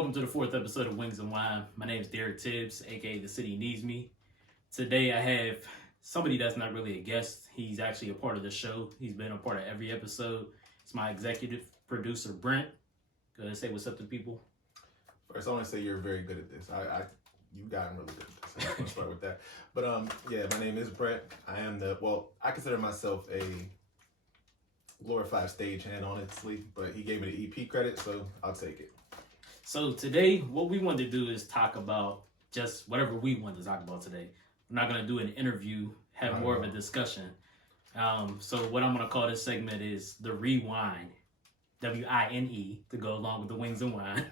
Welcome to the fourth episode of Wings and Wine. My name is Derek Tibbs, aka The City Needs Me. Today I have somebody that's not really a guest. He's actually a part of the show. He's been a part of every episode. It's my executive producer, Brent. Go ahead and say what's up to people. First, I want to say you're very good at this. You've gotten really good at this. I want to start with that. But my name is Brent. I consider myself a glorified stagehand, honestly, but he gave me the EP credit, so I'll take it. So today, what we want to do is talk about just whatever we want to talk about today. We're not going to do an interview, have more of a discussion. So what I'm going to call this segment is the Rewind, W-I-N-E, to go along with the Wings and Wine.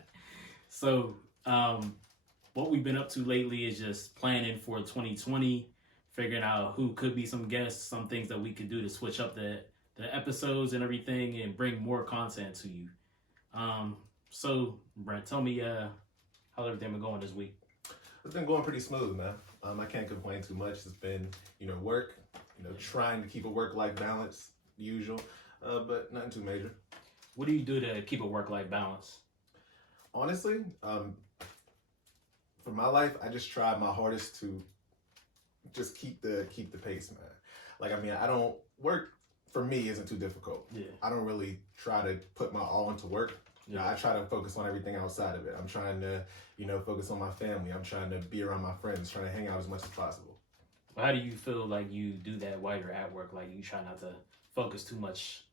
So what we've been up to lately is just planning for 2020, figuring out who could be some guests, some things that we could do to switch up the episodes and everything and bring more content to you. So, Brent, tell me how everything been going this week. It's been going pretty smooth, man. I can't complain too much. It's been, work, trying to keep a work-life balance, the usual, but nothing too major. What do you do to keep a work-life balance? Honestly, for my life, I just try my hardest to just keep the pace, man. I don't work for me isn't too difficult. Yeah. I don't really try to put my all into work. Yeah. I try to focus on everything outside of it. I'm trying to, focus on my family. I'm trying to be around my friends, trying to hang out as much as possible. Well, how do you feel like you do that while you're at work? Like you try not to focus too much.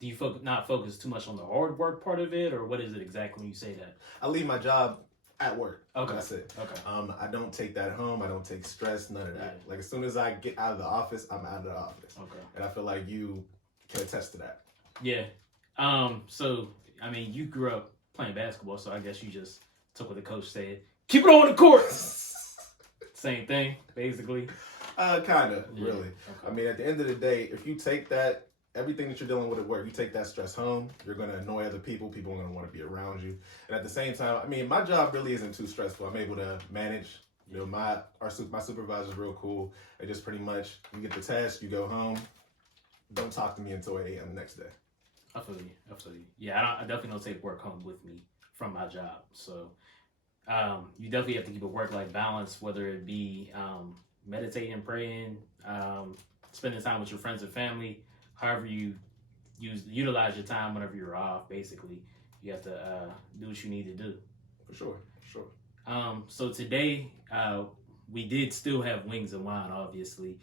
Do you not focus too much on the hard work part of it, or what is it exactly when you say that? I leave my job at work. Okay. That's it. Okay. I don't take that home. I don't take stress, none of that. Yeah. Like as soon as I get out of the office, I'm out of the office. Okay. And I feel like you can attest to that. Yeah. So, you grew up playing basketball, so I guess you just took what the coach said. Keep it on the court. Same thing, basically. Kind of, Yeah. really. Okay. At the end of the day, if you take that, everything that you're dealing with at work, you take that stress home, you're going to annoy other people. People are going to want to be around you. And at the same time, my job really isn't too stressful. I'm able to manage. My supervisor's real cool. They just pretty much, you get the task, you go home. Don't talk to me until 8 a.m. the next day. I feel you. Yeah, I definitely don't take work home with me from my job. So you definitely have to keep a work-life balance, whether it be meditating, praying, spending time with your friends and family, however you utilize your time whenever you're off. Basically, you have to do what you need to do. For sure. So today we did still have Wings and Wine, obviously.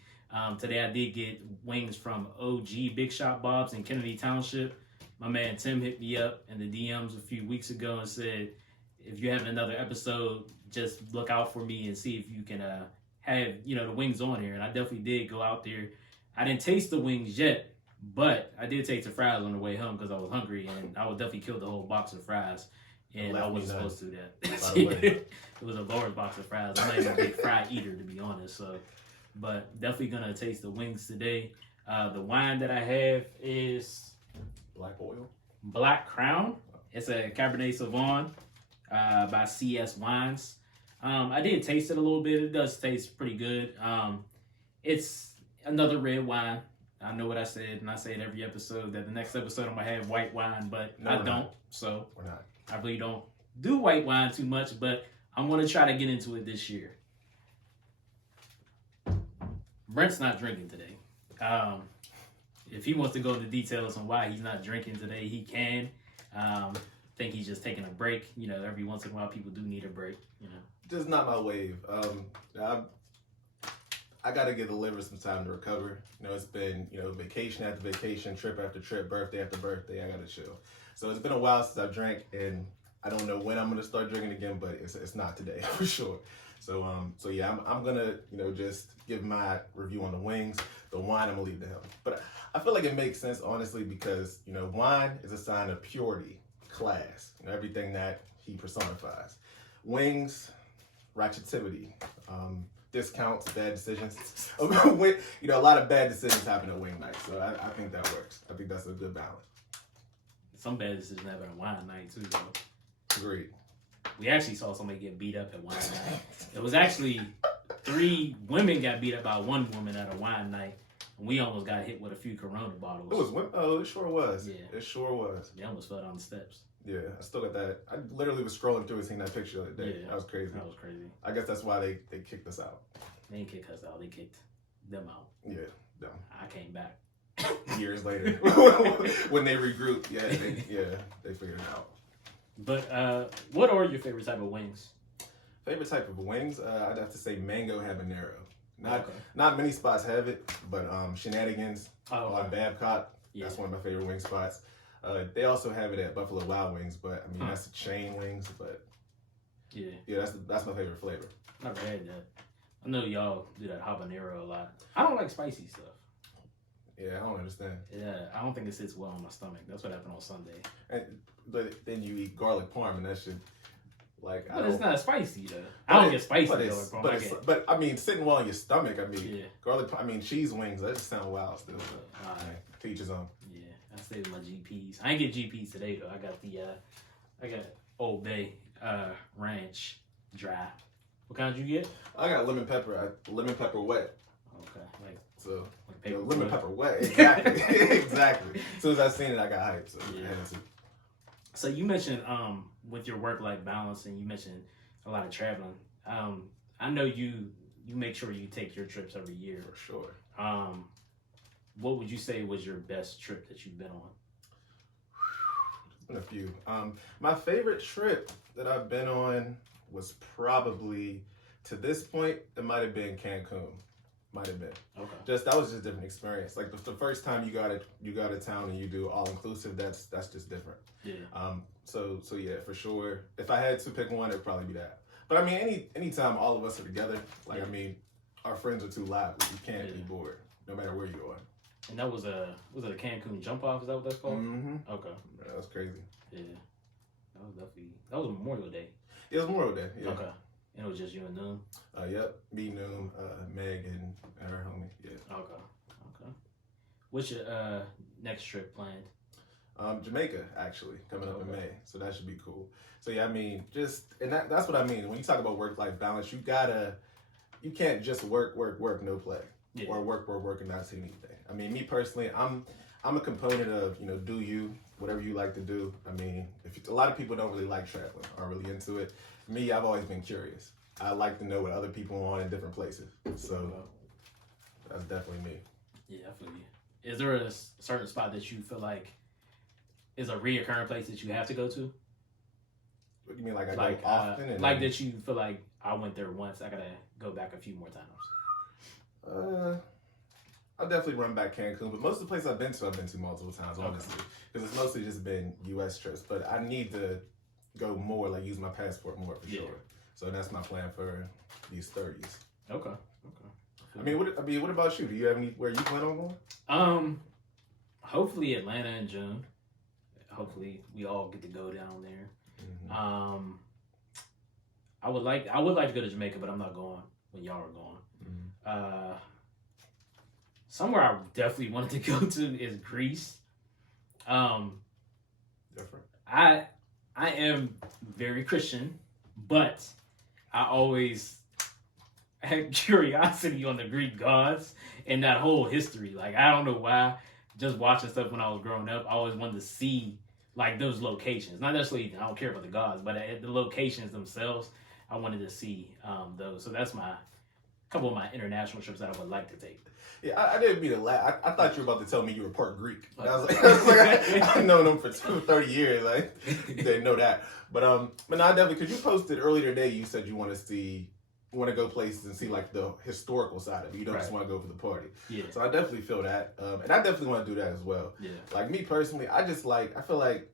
Today I did get wings from OG Big Shot Bob's in Kennedy Township. My man Tim hit me up in the DMs a few weeks ago and said, if you have another episode, just look out for me and see if you can have, the wings on here. And I definitely did go out there. I didn't taste the wings yet, but I did taste the fries on the way home because I was hungry, and I would definitely kill the whole box of fries. And I wasn't supposed to do that. It was a large box of fries. I'm not even a big fry eater, to be honest. So, but definitely gonna taste the wings today. The wine that I have is Black Crown. It's a Cabernet Sauvignon by CS Wines. I did taste it a little bit. It does taste pretty good. It's another red wine. I know what I said, and I say it every episode that the next episode I'm gonna have white wine, but I don't. Not. So We're not. I really don't do white wine too much, but I'm gonna try to get into it this year. Brent's not drinking today. If he wants to go into details on why he's not drinking today, he can. I think he's just taking a break. Every once in a while, people do need a break. Just not my wave. I got to give the liver some time to recover. It's been, vacation after vacation, trip after trip, birthday after birthday. I got to chill. So it's been a while since I've drank, and I don't know when I'm going to start drinking again, but it's not today for sure. So yeah, I'm going to, just give my review on the wings. The wine, I'm going to leave to him. But I feel like it makes sense, honestly, because, wine is a sign of purity, class, everything that he personifies. Wings, ratchetivity, discounts, bad decisions. A lot of bad decisions happen at wing night, so I think that works. I think that's a good balance. Some bad decisions happen at wine night, too, though. Agreed. We actually saw somebody get beat up at wine night. It was actually 3 women got beat up by 1 woman at a wine night. And we almost got hit with a few Corona bottles. It was women? Oh, it sure was. Yeah. It sure was. They almost fell down the steps. Yeah, I still got that. I literally was scrolling through and seeing that picture the other day. Yeah. That was crazy. That was crazy. I guess that's why they kicked us out. They didn't kick us out. They kicked them out. Yeah, them. I came back. Years later, when they regrouped, they figured it out. But what are your favorite type of wings? Favorite type of wings? I'd have to say mango habanero. Okay. Not many spots have it, but Shenanigans Oh, on Babcock. yeah. That's one of my favorite wing spots. They also have it at Buffalo Wild Wings, but I mean that's the chain wings. But Yeah. that's my favorite flavor. Never had that. I know y'all do that habanero a lot. I don't like spicy stuff. Yeah, I don't understand. Yeah, I don't think it sits well on my stomach. That's what happened on Sunday. But then you eat garlic parm, and that should like. But it's not spicy though. I don't get spicy garlic parm. But I mean, sitting well on your stomach. I mean, Yeah. garlic. I mean, cheese wings. That just sound wild still. But, Alright. to each his own. Yeah, I stayed with my GPs. I ain't get GPs today though. I got Old Bay Ranch Dry. What kind did you get? I got lemon pepper. Lemon pepper wet. Okay, like So paper lemon plate. pepper wet. Exactly. Exactly. As soon as I seen it, I got hyped. So Yeah. I had to. So you mentioned with your work-life balance, and you mentioned a lot of traveling. I know you make sure you take your trips every year. For sure. What would you say was your best trip that you've been on? It's been a few. My favorite trip that I've been on was probably, to this point, it might have been Cancun. Might have been. Okay. That was just a different experience. Like the first time you go to town and you do all inclusive, that's just different. Yeah. So yeah, for sure. If I had to pick one, it'd probably be that. But I mean, anytime all of us are together, like Yeah. I mean, our friends are too lively. You can't Yeah. be bored, no matter where you are. And that was it a Cancun jump off? Is that what that's called? Mm-hmm. Okay. Yeah, that's crazy. Yeah. That was Memorial Day. It was Memorial Day. Yeah. Okay. And it was just you and them? Yep. Me, Noom, Meg, and her homie. Yeah. Okay. What's your next trip planned? Jamaica actually coming up in Okay. May, so that should be cool. So yeah, I mean, that's what I mean when you talk about work-life balance. You can't just work, no play, Yeah. or work and not see anything. I mean, me personally, I'm a component of do you whatever you like to do. I mean, a lot of people don't really like traveling, aren't really into it. Me, I've always been curious. I like to know what other people are on in different places. So that's definitely me. Yeah, I feel you. Is there a certain spot that you feel like is a reoccurring place that you have to go to? What do you mean, like I go often? And like that you feel like I went there once, I gotta go back a few more times. I'll definitely run back Cancun, but most of the places I've been to multiple times, honestly, because it's mostly just been U.S. trips. But I need to go more, like use my passport more for sure. So that's my plan for these 30s. Okay. I mean, what about you? Do you have anywhere you plan on going? Hopefully Atlanta in June. Hopefully we all get to go down there. Mm-hmm. I would like to go to Jamaica, but I'm not going when y'all are going. Mm-hmm. Somewhere I definitely wanted to go to is Greece. Different. I am very Christian, but I always had curiosity on the Greek gods and that whole history. Like, I don't know why. Just watching stuff when I was growing up, I always wanted to see like those locations. Not necessarily, I don't care about the gods, but the locations themselves, I wanted to see those. So that's a couple of my international trips that I would like to take. Yeah, I didn't mean to laugh. I thought you were about to tell me you were part Greek. I was like, I've known them for 30 years. Like, didn't know that. But no, I definitely, because you posted earlier today, you said you want to go places and see like the historical side of it. You don't just want to go for the party. Yeah. So I definitely feel that. And I definitely want to do that as well. Yeah. Like me personally, I feel like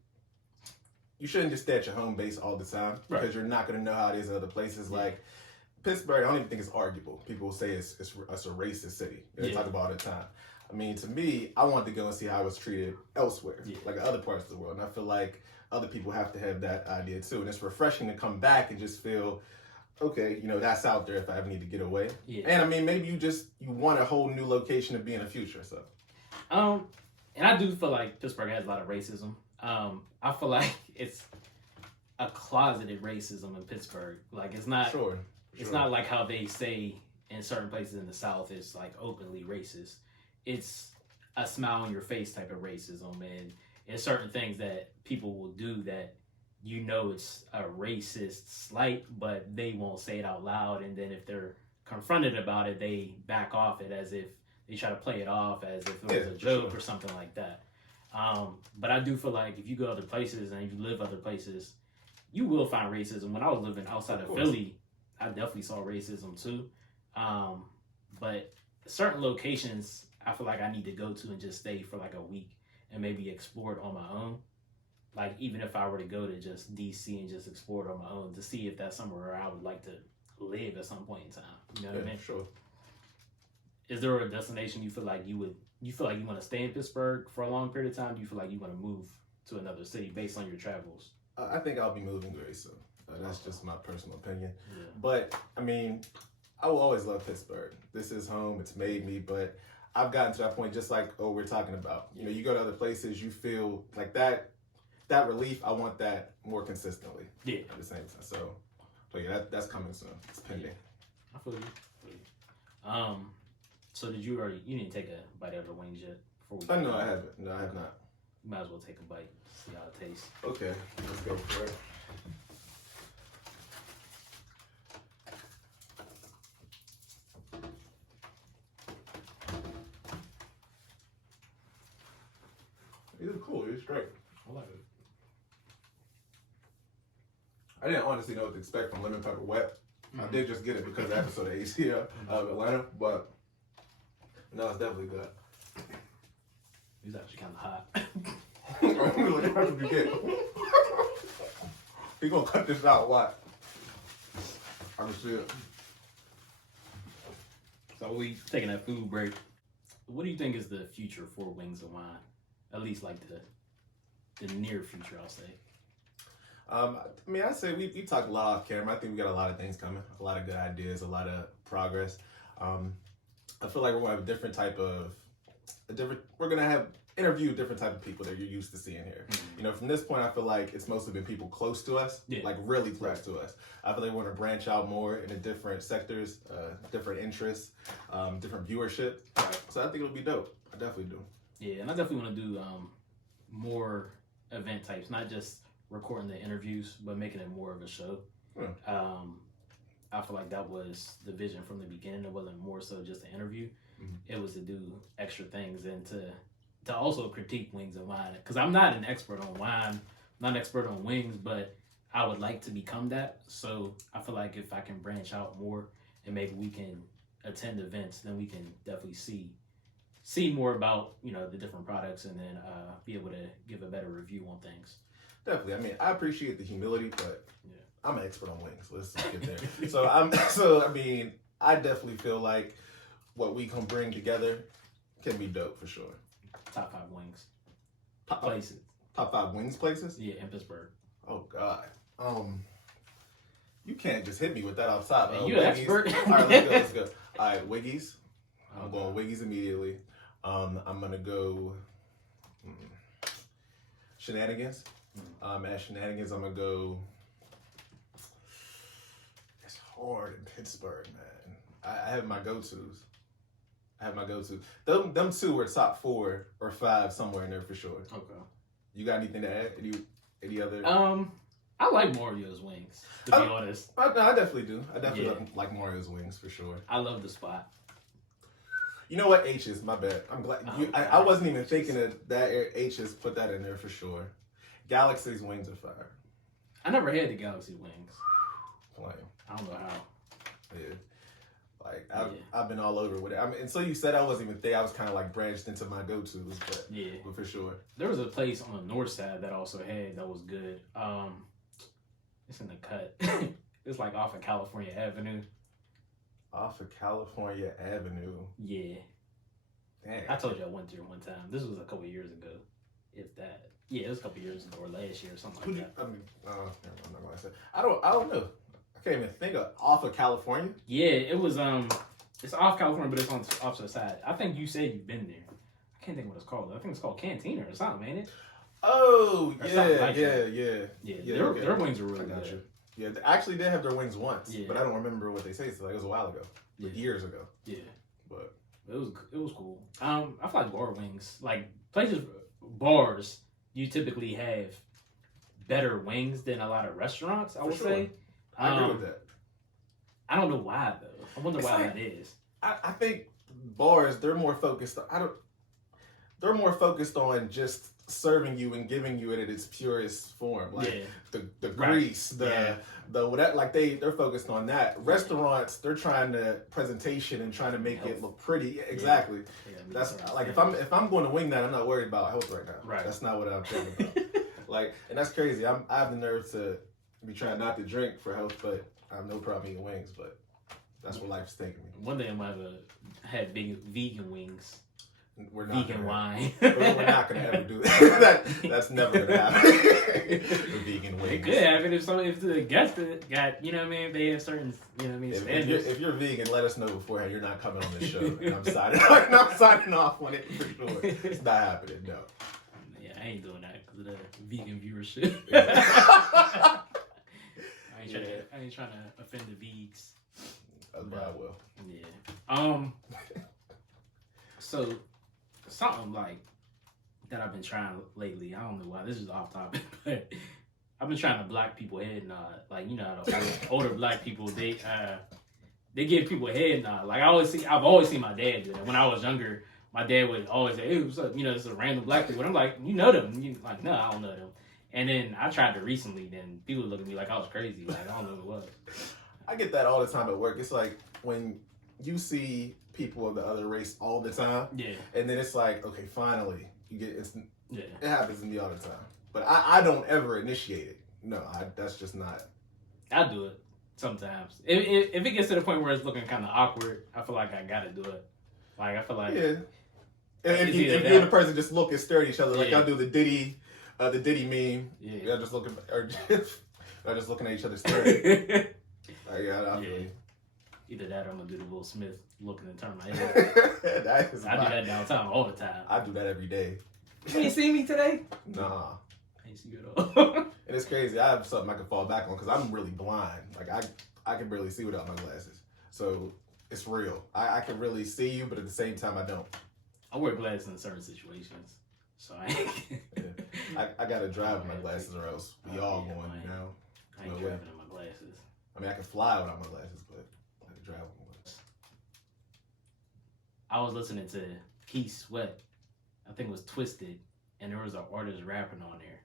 you shouldn't just stay at your home base all the time because you're not going to know how it is in other places. Yeah. Like Pittsburgh, I don't even think it's arguable. People will say it's a racist city. They talk about it all the time. I mean, to me, I want to go and see how it's treated elsewhere, like in other parts of the world. And I feel like other people have to have that idea too. And it's refreshing to come back and just feel, okay, that's out there if I ever need to get away. Yeah. And I mean, maybe you want a whole new location to be in the future. So, and I do feel like Pittsburgh has a lot of racism. I feel like it's a closeted racism in Pittsburgh. Like it's not. Sure. It's not like how they say in certain places in the South it's like openly racist. It's a smile on your face type of racism, and it's certain things that people will do that you know it's a racist slight, but they won't say it out loud. And then if they're confronted about it, they back off it as if they try to play it off as if it was a joke or something like that. But I do feel like if you go other places and if you live other places, you will find racism. When I was living outside of Philly, I definitely saw racism too. But certain locations, I feel like I need to go to and just stay for like a week and maybe explore it on my own. Like even if I were to go to just DC and just explore it on my own to see if that's somewhere I would like to live at some point in time. You know what I mean? Sure. Is there a destination you feel like you want to stay in Pittsburgh for a long period of time? Do you feel like you want to move to another city based on your travels? I think I'll be moving very soon. That's just my personal opinion. Yeah. But I mean, I will always love Pittsburgh. This is home. It's made me. But I've gotten to that point, just like we're talking about. You know, you go to other places, you feel like that relief. I want that more consistently. Yeah. At the same time. So, but yeah, that's coming soon. It's pending. Yeah. I feel you. So did you didn't take a bite out of the wings yet? Before we No, I haven't. No, I have not. You might as well take a bite, see how it tastes. Okay, let's go for it. It's cool. It's great. I like it. I didn't honestly know what to expect from lemon pepper wet. I did just get it because of the episode of ACL of Atlanta, but no, it's definitely good. It's actually kind of hot. That's what you get. He gonna cut this out. Watch. I can see it. So we taking that food break. What do you think is the future for Wings and Wine? At least like the near future, I'll say. I mean, I say we talked a lot off camera. I think we got a lot of things coming, a lot of good ideas, a lot of progress. I feel like we're gonna have we're gonna have interview different type of people that you're used to seeing here. Mm-hmm. You know, from this point, I feel like it's mostly been people close to us, like really close to us. I feel like we want to branch out more into different sectors, different interests, different viewership. So I think it'll be dope. I definitely do. Yeah, and I definitely want to do more event types, not just recording the interviews, but making it more of a show. I feel like that was the vision from the beginning. It wasn't more so just an interview. Mm-hmm. It was to do extra things and to also critique Wings and Wine. Because I'm not an expert on wine, not an expert on wings, but I would like to become that. So I feel like if I can branch out more and maybe we can attend events, then we can definitely see more about, you know, the different products and then be able to give a better review on things. Definitely. I mean, I appreciate the humility, but yeah. I'm an expert on wings. Let's get there. So I mean, I definitely feel like what we can bring together can be dope for sure. Top 5 wings. Places. Top 5 wings places? Yeah, in Pittsburgh. Oh God. You can't just hit me with that off top. You're an expert. All right, let's go. All right, Wiggies. I'm going Wiggies immediately. I'm gonna go Shenanigans. At Shenanigans, I'm gonna go. It's hard in Pittsburgh, man. I have my go-tos. Them two were top 4 or 5 somewhere in there for sure. Okay. You got anything to add? Any other? I like Mario's wings, to be honest. I definitely do. I definitely like Mario's wings for sure. I love the spot. You know what? H's, my bad. I'm glad. I wasn't even thinking of that. H's, put that in there for sure. Galaxy's wings are fire. I never had the Galaxy wings. Lame. I don't know how. Yeah. Like, I've been all over with it. I mean, until you said I wasn't even there, I was kind of like branched into my go-tos, but for sure. There was a place on the north side that also had, that was good. It's in the cut. It's like off of California Avenue. Off of California Avenue? Yeah. Dang. I told you I went there one time. This was a couple years ago, if that. Yeah, it was a couple years ago or last year or something like that. I mean, I'm not gonna say. I don't know. I can't even think of off of California. Yeah, it was it's off California, but it's on off to the side. I think you said you've been there. I can't think what it's called. I think it's called Cantina or something, ain't it? Oh, or yeah. Their wings are really good. good. Yeah, they actually did have their wings once, yeah. but I don't remember what they say. So like, it was a while ago, like years ago. Yeah, but it was cool. I feel like bar wings, like places, bars, you typically have better wings than a lot of restaurants. I would sure. say. I agree with that. I don't know why though. I wonder why like, that is. I think bars, they're more focused. They're more focused on just serving you and giving you it in its purest form, like the grease, the whatever. Like they're focused on that. Restaurants, they're trying to presentation and trying to make it look pretty. Exactly. That's like if I'm going to wing that, I'm not worried about health right now. Right. That's not what I'm thinking about. Like, and that's crazy. I have the nerve to be trying not to drink for health, but I have no problem eating wings. But that's what life's taking me. One day I might have had big vegan wings. We're not vegan wine. We're not gonna ever do that. That's never gonna happen. The vegan wings. It could happen if the guests got, you know what I mean, they have certain, you know what I mean, standards. If you're vegan, let us know beforehand. You're not coming on this show. And I'm signing off on it for sure. It's not happening. No. Yeah, I ain't doing that because of the vegan viewership. I ain't trying to offend the vegs. But I will. Yeah. So something like that I've been trying lately. I don't know why this is off topic, but I've been trying to block people head nod. Like, you know, the older black people, they give people a head nod. Like I've always seen my dad do that. When I was younger, my dad would always say, "Hey, what's up?" You know, this is a random black people. And I'm like, "You know them?" And you like, "No, I don't know them." And then I tried to recently. Then people look at me like I was crazy. Like I don't know who it was. I get that all the time at work. It's like when you see people of the other race all the time. Yeah. And then it's like, okay, finally, you get instant. Yeah. It happens to me all the time. But I don't ever initiate it. No, that's just not. I do it sometimes. If it gets to the point where it's looking kind of awkward, I feel like I gotta do it. Like I feel like. Yeah. And if you and the person just look and stare at each other, like y'all do the Diddy meme. Yeah. Y'all just looking at each other staring. I feel you. Either that or I'm gonna do the Will Smith looking and turn my head. I do that downtown all the time. I do that every day. You ain't seen me today? Nah. I ain't see you at all. And it's crazy. I have something I can fall back on because I'm really blind. Like I can barely see without my glasses. So it's real. I can really see you, but at the same time I don't. I wear glasses in certain situations. So I gotta drive with my glasses or else we all going, you know. I ain't driving in my glasses. I mean I can fly without my glasses, but I can drive with my glasses. I was listening to Keith Sweat. I think it was Twisted, and there was an artist rapping on there.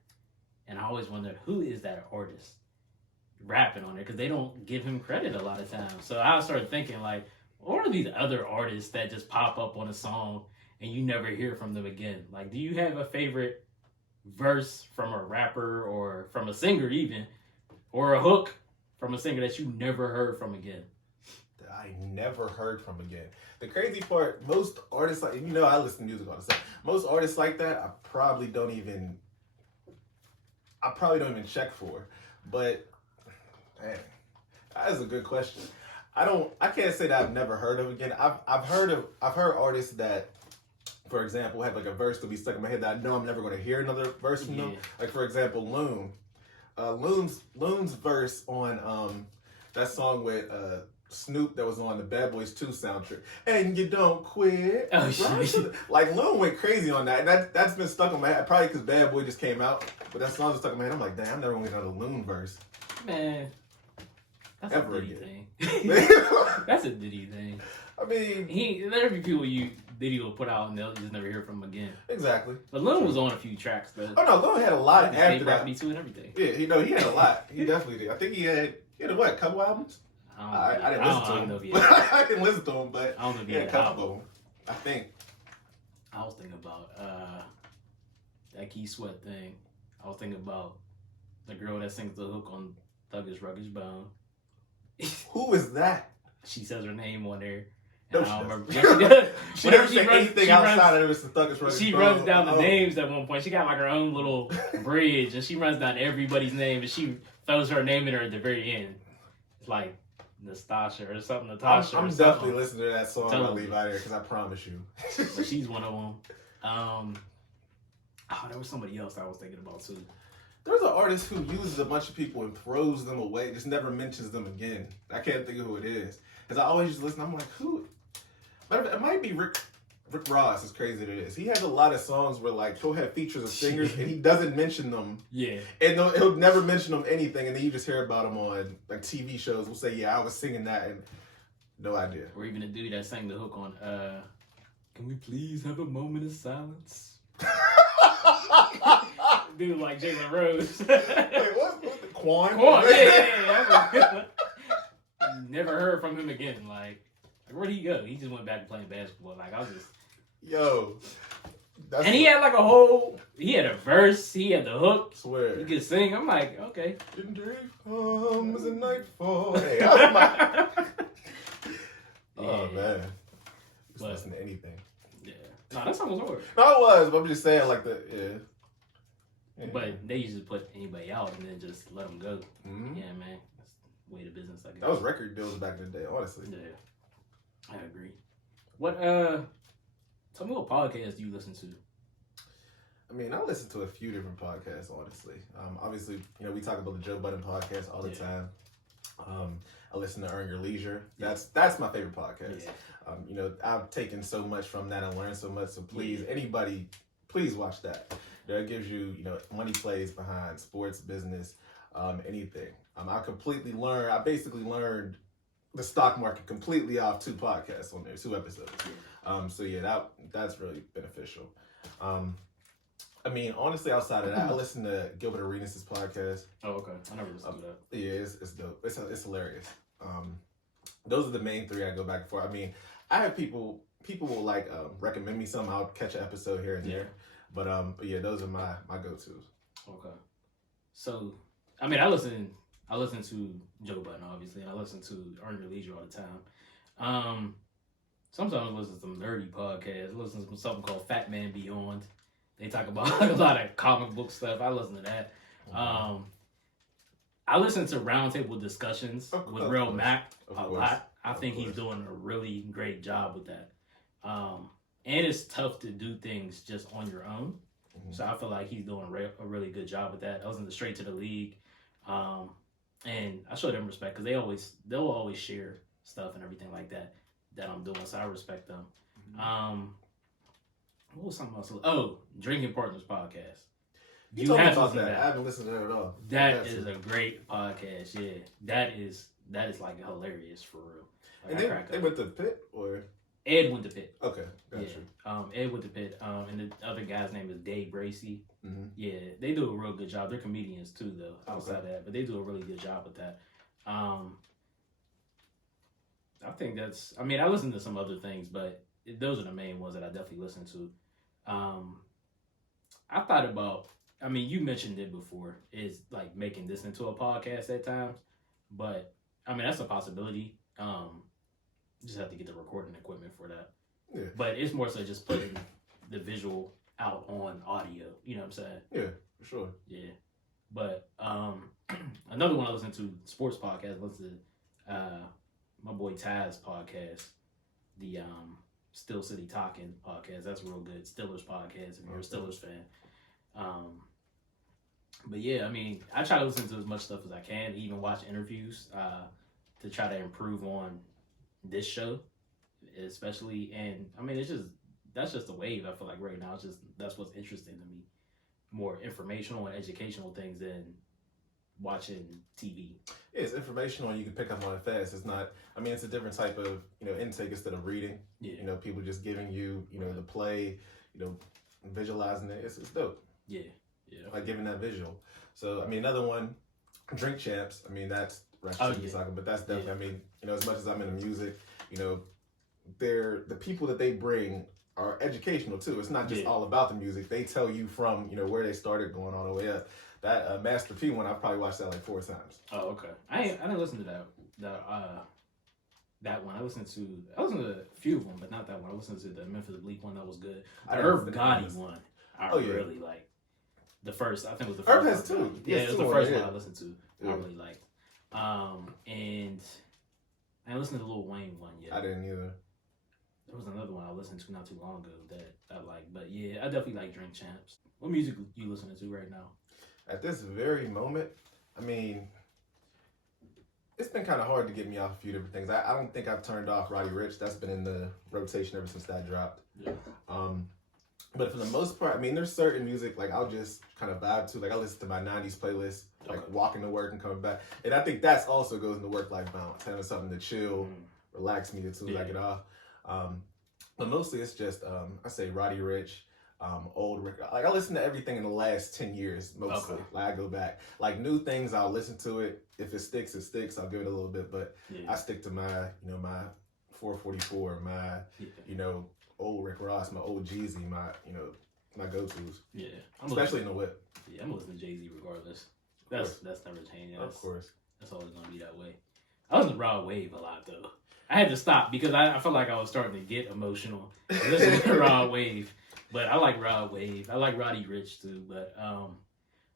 And I always wondered, who is that artist rapping on there? Because they don't give him credit a lot of times. So I started thinking, like, what are these other artists that just pop up on a song and you never hear from them again? Like, do you have a favorite verse from a rapper or from a singer even, or a hook from a singer that you never heard from again? That I never heard from again. The crazy part, most artists, like, you know, I listen to music all the time. Most artists like that, I probably don't even check for. But man, that is a good question. I can't say that I've never heard of again. I've heard artists that, for example, have like a verse to be stuck in my head that I know I'm never going to hear another verse from them. Like for example, Loon. Loon's verse on that song with Snoop that was on the Bad Boys 2 soundtrack. And you don't quit. Oh, shit. Like, Loon went crazy on that. And that's been stuck in my head. Probably because Bad Boy just came out. But that song was stuck in my head. I'm like, damn, I'm never going to get another Loon verse. Man. That's ever a Diddy again. Thing. That's a Diddy thing. I mean... There'll be people Diddy will put out and they'll just never hear from him again. Exactly. But Loon was on a few tracks, though. Oh, no, Loon had a lot after that. Me Too and everything. Yeah, he had a lot. He definitely did. I think he had what, a couple albums? I didn't listen to him. I didn't listen to him, but I don't know if he had a couple of them. I think. I was thinking about that Keith Sweat thing. I was thinking about the girl that sings the hook on Thuggish Ruggish Bone. Who is that? She says her name on there. No, she doesn't. She never said anything outside of Mr. Thuggish Ruggish Bone. She runs down the names at one point. She got like her own little bridge, and she runs down everybody's name, and she throws her name in her at the very end. It's like Nastasha or something. Natasha. I'm definitely listening to that song when I leave out here because I promise you. But she's one of them. There was somebody else I was thinking about too. There's an artist who uses a bunch of people and throws them away, just never mentions them again. I can't think of who it is. Because I always just listen, I'm like, who? But it might be Rick. Rick Ross, as crazy as it is, he has a lot of songs where like he'll have features of singers and he doesn't mention them. Yeah. And he'll never mention them anything, and then you just hear about them on like TV shows. We'll say, "Yeah, I was singing that," and no idea. Or even a dude that sang the hook on "Can we please have a moment of silence?" Dude like Jalen Rose. Wait, what's the Quan? Yeah. Never heard from him again. Like, where'd he go? He just went back to playing basketball. Like, I was just... Yo. And he had like a whole... He had a verse. He had the hook. Swear. He could sing. I'm like, okay. In day comes a nightfall. Hey, I'm like... Oh, man. Just listen to anything. Yeah. No, that song was hard. No, it was, but I'm just saying, like, yeah. But they used to put anybody out and then just let them go. Mm-hmm. Yeah, man. That's the way to business, I guess. That was record deals back in the day, honestly. Yeah. I agree. What, tell me what podcast do you listen to? I mean, I listen to a few different podcasts, honestly. Obviously, you know, we talk about the Joe Budden podcast all the time. I listen to Earn Your Leisure. That's my favorite podcast. Yeah. You know, I've taken so much from that and learned so much. So please, anybody, please watch that. That gives you, you know, money plays behind sports, business, anything. I basically learned the stock market completely off 2 podcasts on there, 2 episodes. So yeah, that's really beneficial. I mean, honestly, outside of that, I listen to Gilbert Arenas' podcast. Oh, okay. I never listened to that. Yeah, it's dope. It's hilarious. Those are the main 3 I go back for. I mean, I have people will like recommend me something. I'll catch an episode here and there. But yeah, those are my go-tos. Okay. So, I mean, I listen to Joe Budden, obviously, and I listen to Earn Your Leisure all the time. Sometimes I listen to some nerdy podcasts. I listen to something called Fat Man Beyond. They talk about a lot of comic book stuff. I listen to that. I listen to roundtable discussions with Real Mac a lot. I think he's doing a really great job with that. And it's tough to do things just on your own. Mm-hmm. So I feel like he's doing a really good job with that. I listen to Straight to the League. And I show them respect because they'll always share stuff and everything like that I'm doing. So I respect them. Mm-hmm. What was something else? Oh, Drinking Partners podcast. You told me about that. I haven't listened to that at all. That is a great podcast. Yeah, that is like hilarious for real. Like, and they went to Pitt or Ed went to Pitt. Okay, gotcha. Yeah. Ed went to Pitt. And the other guy's name is Dave Bracy. Mm-hmm. Yeah, they do a real good job. They're comedians too, though. Outside of that, but they do a really good job with that. I think that's. I mean, I listen to some other things, but those are the main ones that I definitely listen to. I thought about. I mean, you mentioned it before. Is like making this into a podcast at times, but I mean that's a possibility. Just have to get the recording equipment for that. Yeah. But it's more so just putting the visual out on audio. You know what I'm saying? Yeah, for sure. Yeah. But another one I listen to, sports podcast, listen to my boy Taz podcast, the Still City Talking podcast. That's real good. Steelers podcast, if you're a Steelers fan. But yeah, I mean, I try to listen to as much stuff as I can, even watch interviews to try to improve on this show, especially. And I mean, that's just the wave. I feel like right now, that's what's interesting to me. More informational and educational things than watching TV. Yeah, it's informational and you can pick up on it fast. It's not. I mean, it's a different type of intake instead of reading. Yeah. People just giving you the play, visualizing it. It's dope. Yeah. Like giving that visual. So I mean, another one, Drink Champs. I mean, that's soccer, but that's definitely. I mean, as much as I'm into music, they're the people that they bring are educational too. It's not just all about the music. They tell you from where they started going all the way up. That Master P one, I probably watched that like 4 times. Oh, okay. I didn't listen to that one. I listened to a few of them, but not that one. I listened to the Memphis Bleak one. That was good. The Irv Gotti one, I really like. The first, I think it was the first. Irv has 2. Yeah, it was the first one I listened to. Yeah. I really liked. And I didn't listen to the Lil Wayne one yet. I didn't either. There was another one I listened to not too long ago that I liked. But yeah, I definitely like Drink Champs. What music you listening to right now? At this very moment, I mean, it's been kind of hard to get me off a few different things. I don't think I've turned off Roddy Ricch. That's been in the rotation ever since that dropped. Yeah. But for the most part, I mean, there's certain music like I'll just kind of vibe to. Like I listen to my '90s playlist, like walking to work and coming back, and I think that's also goes into work-life balance, having something to chill, relax me as soon as I get off. But mostly it's just I say Roddy Ricch, old record. Like I listen to everything in the last 10 years mostly. Like I go back. Like new things, I'll listen to it. If it sticks, it sticks. I'll give it a little bit, but I stick to my my 444, my old Rick Ross, my old Jeezy, my go-tos. Yeah, especially in the whip. Yeah, I'm listening to Jay-Z regardless. That's never changing. Of course, that's always gonna be that way. I listen to Rod Wave a lot though. I had to stop because I felt like I was starting to get emotional listening to Rod Wave. But I like Rod Wave. I like Roddy Ricch too. But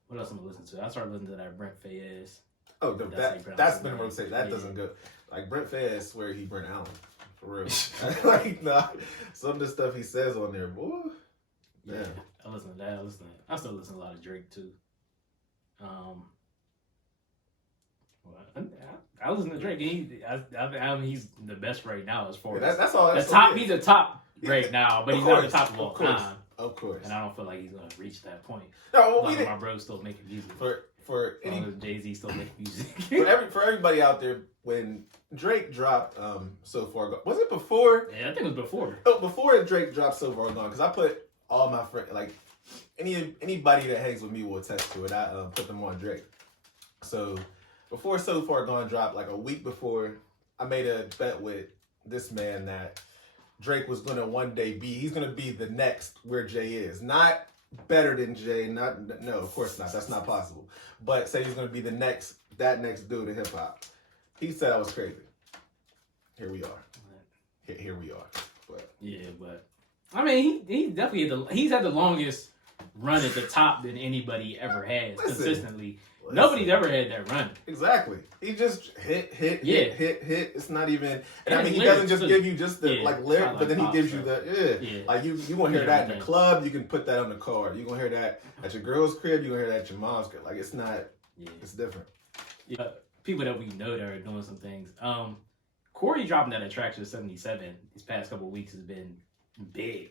what else am I listening to? I started listening to that Brent Faiyaz. Oh, no, that's been a rotation. That doesn't go. Like Brent Faiyaz, swear he Brent Allen. For real. Like, nah, some of the stuff he says on there, boy. Yeah. I listen to that. I still listen to a lot of Drake too. I listen to Drake. He's the best right now as far as that's all. That's top. He's the top right now, but he's not the top of all time. Of course. And I don't feel like he's gonna reach that point. No, my bro's still making music. For any Jay-Z still making music. for everybody out there, when Drake dropped So Far Gone, was it before? Yeah, I think it was before. Oh, before Drake dropped So Far Gone, because I put all my friends, like anybody that hangs with me will attest to it. I put them on Drake. So before So Far Gone dropped, like a week before, I made a bet with this man that Drake was gonna one day he's gonna be the next where Jay is. Not better than Jay, no, of course not. That's not possible. But say he's gonna be that next dude in hip hop. He said I was crazy. Here we are. Here we are. But I mean, he definitely he's had the longest run at the top than anybody ever has consistently. Nobody's ever had that run. Exactly. He just hit. It's not even. And I mean, he doesn't just give you just the lyric, but then he gives you the Like you gonna hear that in the club. You can put that on the car. You gonna hear that at your girl's crib. You gonna hear that at your mom's crib. Like it's not. It's different. Yeah. People that we know that are doing some things. Corey dropping that Attraction 77 these past couple of weeks has been big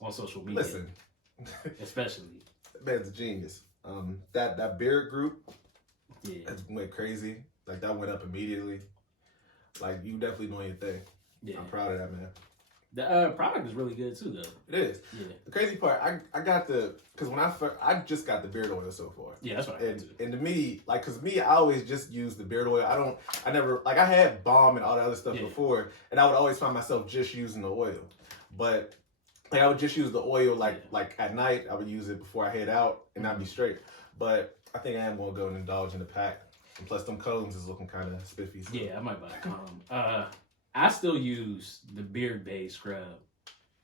on social media. Listen, especially. That man's a genius. That Beard group, went crazy. Like that went up immediately. Like you definitely doing your thing. Yeah, I'm proud of that, man. The product is really good too, though. It is. Yeah. The crazy part, I got because when I just got the beard oil so far. Yeah, that's right. And to me, like, cause me, I always just use the beard oil. I never like I had balm and all that other stuff before, and I would always find myself just using the oil, but. Like I would just use the oil like at night. I would use it before I head out, and I'd be straight. But I think I am gonna go and indulge in the pack. And plus, them combs is looking kind of spiffy. So. Yeah, I might buy a comb. I still use the Beard Bay scrub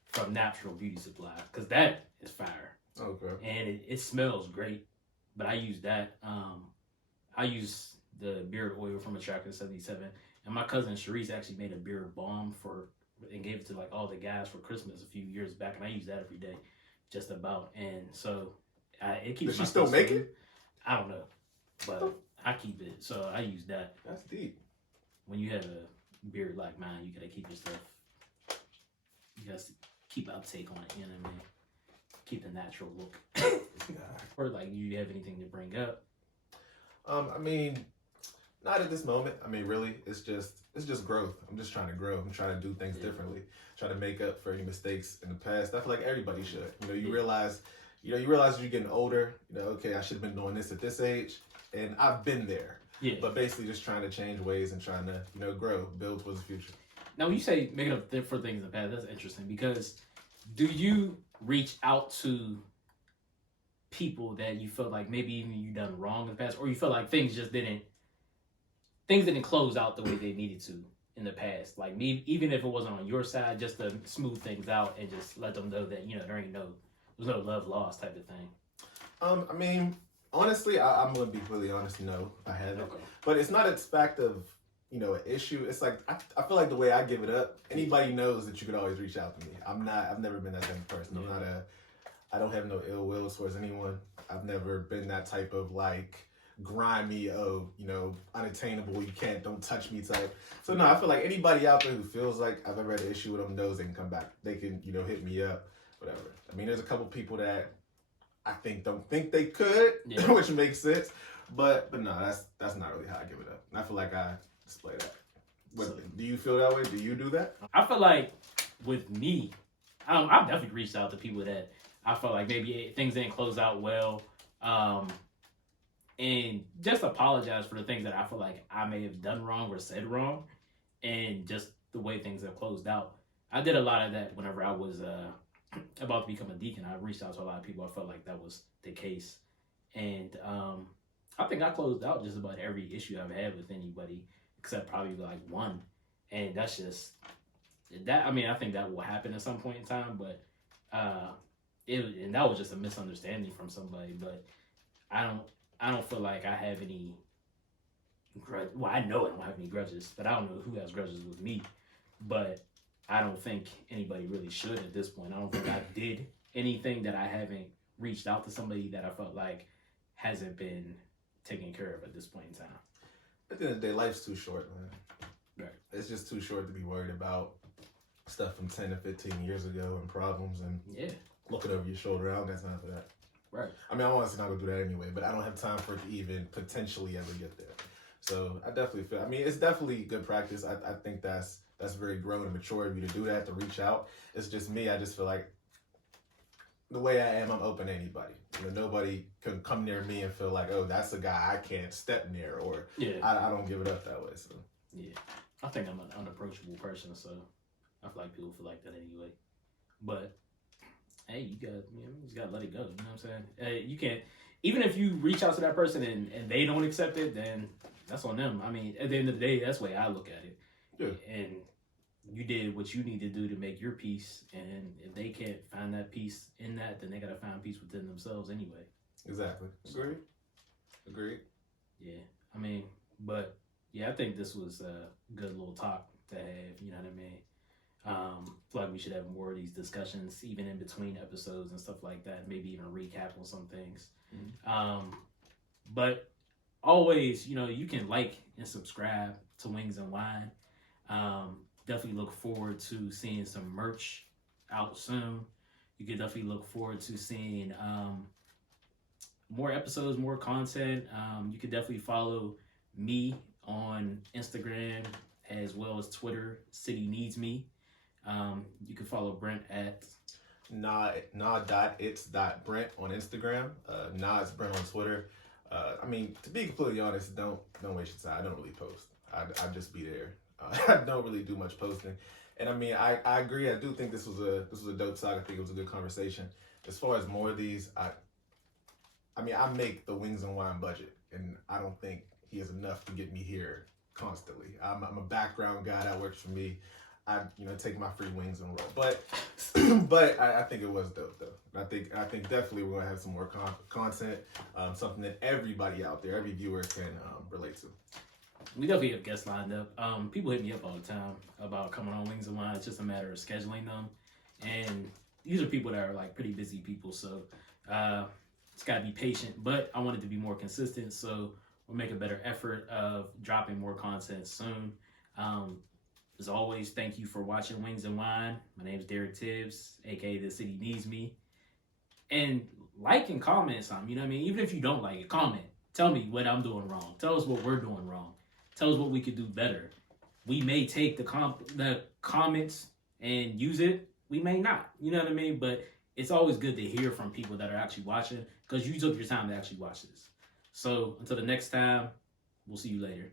from Natural Beauty Supply because that is fire. Okay. And it smells great. But I use that. I use the beard oil from Attraction 77, and my cousin Sharice actually made a beard balm and gave it to like all the guys for Christmas a few years back, and I use that every day, just about. And so it keeps. Does she still make it? I don't know, but I keep it, so I use that. That's deep. When you have a beard like mine, you gotta keep your stuff. You gotta keep uptake on it. You know what I mean? Keep the natural look. Or like, do you have anything to bring up? I mean. Not at this moment. I mean, really, it's just growth. I'm just trying to grow. I'm trying to do things differently. Try to make up for any mistakes in the past. I feel like everybody should. You realize as you're getting older, okay, I should have been doing this at this age, and I've been there. Yeah. But basically, just trying to change ways and trying to, grow, build towards the future. Now, when you say making up for things in the past, that's interesting because do you reach out to people that you feel like maybe even you done wrong in the past, or you feel like things didn't close out the way they needed to in the past? Like even if it wasn't on your side, just to smooth things out and just let them know that there's no love lost type of thing. I mean, honestly, I'm gonna be really honest. No, I haven't. Okay. But it's not a fact of an issue. It's like I feel like the way I give it up, anybody knows that you could always reach out to me. I've never been that type of person. I don't have no ill will towards anyone. I've never been that type of like grimy, unattainable, don't touch me type. So no, I feel like anybody out there who feels like I've ever had an issue with them knows they can come back. They can, hit me up, whatever. I mean, there's a couple people that I don't think they could, yeah. which makes sense. But no, that's not really how I give it up. I feel like I display that. Do you feel that way? Do you do that? I feel like with me, I've definitely reached out to people that I felt like maybe things didn't close out well, and just apologize for the things that I feel like I may have done wrong or said wrong, and just the way things have closed out. I did a lot of that whenever I was about to become a deacon. I reached out to a lot of people. I felt like that was the case, and I think I closed out just about every issue I've had with anybody, except probably like one, and that's just that. I mean, I think that will happen at some point in time, but and that was just a misunderstanding from somebody. But I don't feel like I have any grudge. Well, I know I don't have any grudges, but I don't know who has grudges with me. But I don't think anybody really should at this point. I don't think I did anything that I haven't reached out to somebody that I felt like hasn't been taken care of at this point in time. At the end of the day, life's too short, man. Right. It's just too short to be worried about stuff from 10 to 15 years ago and problems and looking over your shoulder. I don't got time for that. Right. I mean, I'm honestly not going to do that anyway, but I don't have time for it to even potentially ever get there. So I definitely feel, it's definitely good practice. I think that's very grown and mature of you to do that, to reach out. It's just me. I just feel like the way I am, I'm open to anybody. Nobody can come near me and feel like, oh, that's a guy I can't step near, or I don't give it up that way. So yeah, I think I'm an unapproachable person, so I feel like people feel like that anyway. But hey, you just gotta let it go. You know what I'm saying? You can't, even if you reach out to that person and they don't accept it, then that's on them. I mean, at the end of the day, that's the way I look at it. Yeah. And you did what you need to do to make your peace, and if they can't find that peace in that, then they gotta find peace within themselves anyway. Exactly. Agreed. Yeah. I mean, but yeah, I think this was a good little talk to have. You know what I mean? I feel like we should have more of these discussions, even in between episodes and stuff like that. Maybe even recap on some things. Mm-hmm. But always, you can like and subscribe to Wings and Wine. Definitely look forward to seeing some merch out soon. You can definitely look forward to seeing more episodes, more content. You can definitely follow me on Instagram as well as Twitter, City Needs Me. You can follow Brent at nah.its.brent on Instagram. It's Brent on Twitter. I mean, to be completely honest, don't waste your time. I don't really post. I just be there. I don't really do much posting. And I mean, I agree. I do think this was a dope talk. I think it was a good conversation. As far as more of these, I make the Wings and Wine budget, and I don't think he has enough to get me here constantly. I'm a background guy. That works for me. I take my free wings and roll. But I think it was dope though. I think definitely we're gonna have some more content, something that everybody out there, every viewer can relate to. We definitely have guests lined up. People hit me up all the time about coming on Wings and Wine. It's just a matter of scheduling them, and these are people that are like pretty busy people, so it's gotta be patient. But I want it to be more consistent, so we'll make a better effort of dropping more content soon. As always, thank you for watching Wings and Wine. My name is Derek Tibbs, aka The City Needs Me. And like and comment something, you know what I mean? Even if you don't like it, comment. Tell me what I'm doing wrong. Tell us what we're doing wrong. Tell us what we could do better. We may take the comments and use it. We may not. You know what I mean? But it's always good to hear from people that are actually watching, because you took your time to actually watch this. So until the next time, we'll see you later.